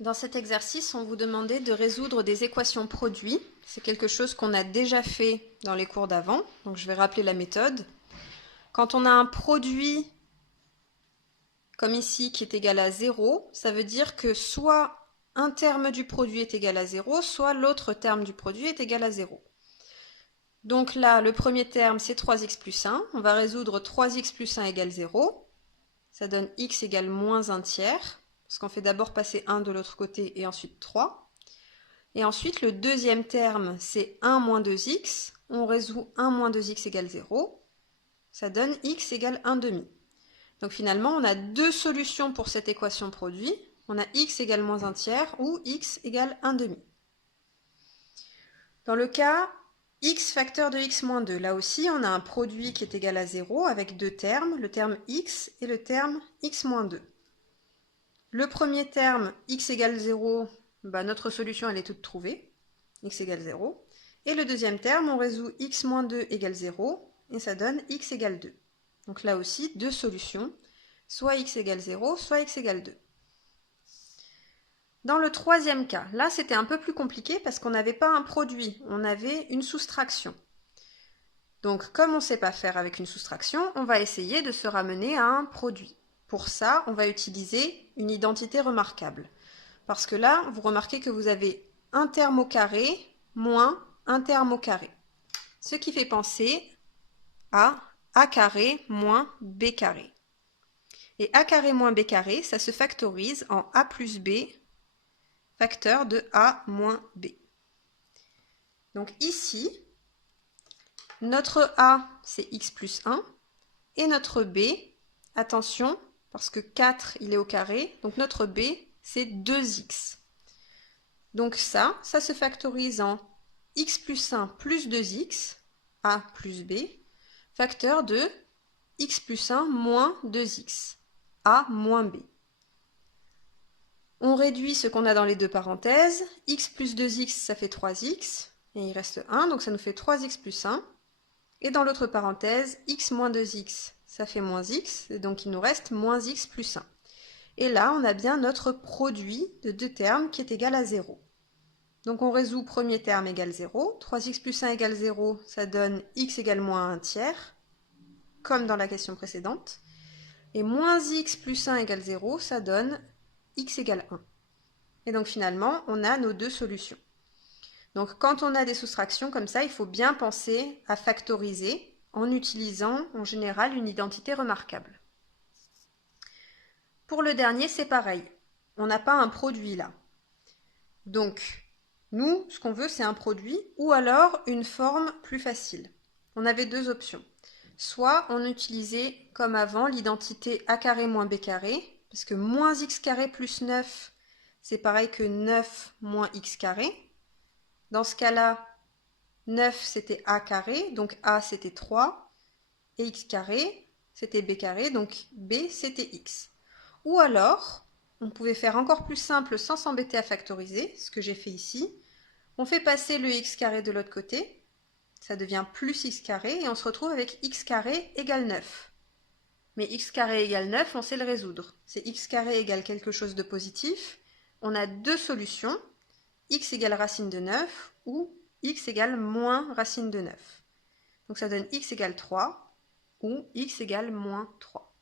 Dans cet exercice, on vous demandait de résoudre des équations produits. C'est quelque chose qu'on a déjà fait dans les cours d'avant, donc je vais rappeler la méthode. Quand on a un produit, comme ici, qui est égal à 0, ça veut dire que soit un terme du produit est égal à 0, soit l'autre terme du produit est égal à 0. Donc là, le premier terme, c'est 3x plus 1. On va résoudre 3x plus 1 égale 0. Ça donne x égale moins 1 tiers, parce qu'on fait d'abord passer 1 de l'autre côté et ensuite 3. Et ensuite, le deuxième terme, c'est 1 moins 2x. On résout 1 moins 2x égale 0. Ça donne x égale 1 demi. Donc finalement, on a deux solutions pour cette équation produit. On a x égale moins 1 tiers ou x égale 1 demi. Dans le cas x facteur de x moins 2, là aussi, on a un produit qui est égal à 0 avec deux termes, le terme x et le terme x moins 2. Le premier terme, x égale 0, notre solution elle est toute trouvée, x égale 0. Et le deuxième terme, on résout x moins 2 égale 0, et ça donne x égale 2. Donc là aussi, deux solutions, soit x égale 0, soit x égale 2. Dans le troisième cas, là c'était un peu plus compliqué parce qu'on n'avait pas un produit, on avait une soustraction. Donc comme on ne sait pas faire avec une soustraction, on va essayer de se ramener à un produit. Pour ça, on va utiliser une identité remarquable. Parce que là, vous remarquez que vous avez un terme au carré moins un terme au carré. Ce qui fait penser à a carré moins b carré. Et a carré moins b carré, ça se factorise en a plus b facteur de a moins b. Donc ici, notre a, c'est x plus 1, et notre b, attention, parce que 4, il est au carré, donc notre b, c'est 2x. Donc ça se factorise en x plus 1 plus 2x, a plus b, facteur de x plus 1 moins 2x, a moins b. On réduit ce qu'on a dans les deux parenthèses, x plus 2x, ça fait 3x, et il reste 1, donc ça nous fait 3x plus 1. Et dans l'autre parenthèse, x moins 2x, ça fait moins x, et donc il nous reste moins x plus 1. Et là, on a bien notre produit de deux termes qui est égal à 0. Donc on résout premier terme égale 0, 3x plus 1 égale 0, ça donne x égale moins 1 tiers, comme dans la question précédente. Et moins x plus 1 égale 0, ça donne x égale 1. Et donc finalement, on a nos deux solutions. Donc quand on a des soustractions comme ça, il faut bien penser à factoriser en utilisant en général une identité remarquable. Pour le dernier, c'est pareil. On n'a pas un produit là. Donc, nous, ce qu'on veut, c'est un produit ou alors une forme plus facile. On avait deux options. Soit on utilisait, comme avant, l'identité a carré moins b carré, parce que moins x carré plus 9, c'est pareil que 9 moins x carré. Dans ce cas-là, 9 c'était a carré, donc a c'était 3, et x carré c'était b carré, donc b c'était x. Ou alors, on pouvait faire encore plus simple sans s'embêter à factoriser, ce que j'ai fait ici. On fait passer le x carré de l'autre côté, ça devient plus x carré, et on se retrouve avec x carré égale 9. Mais x carré égale 9, on sait le résoudre. C'est x carré égale quelque chose de positif. On a deux solutions, x égale racine de 9 ou x égale moins racine de 9. Donc ça donne x égale 3 ou x égale moins 3.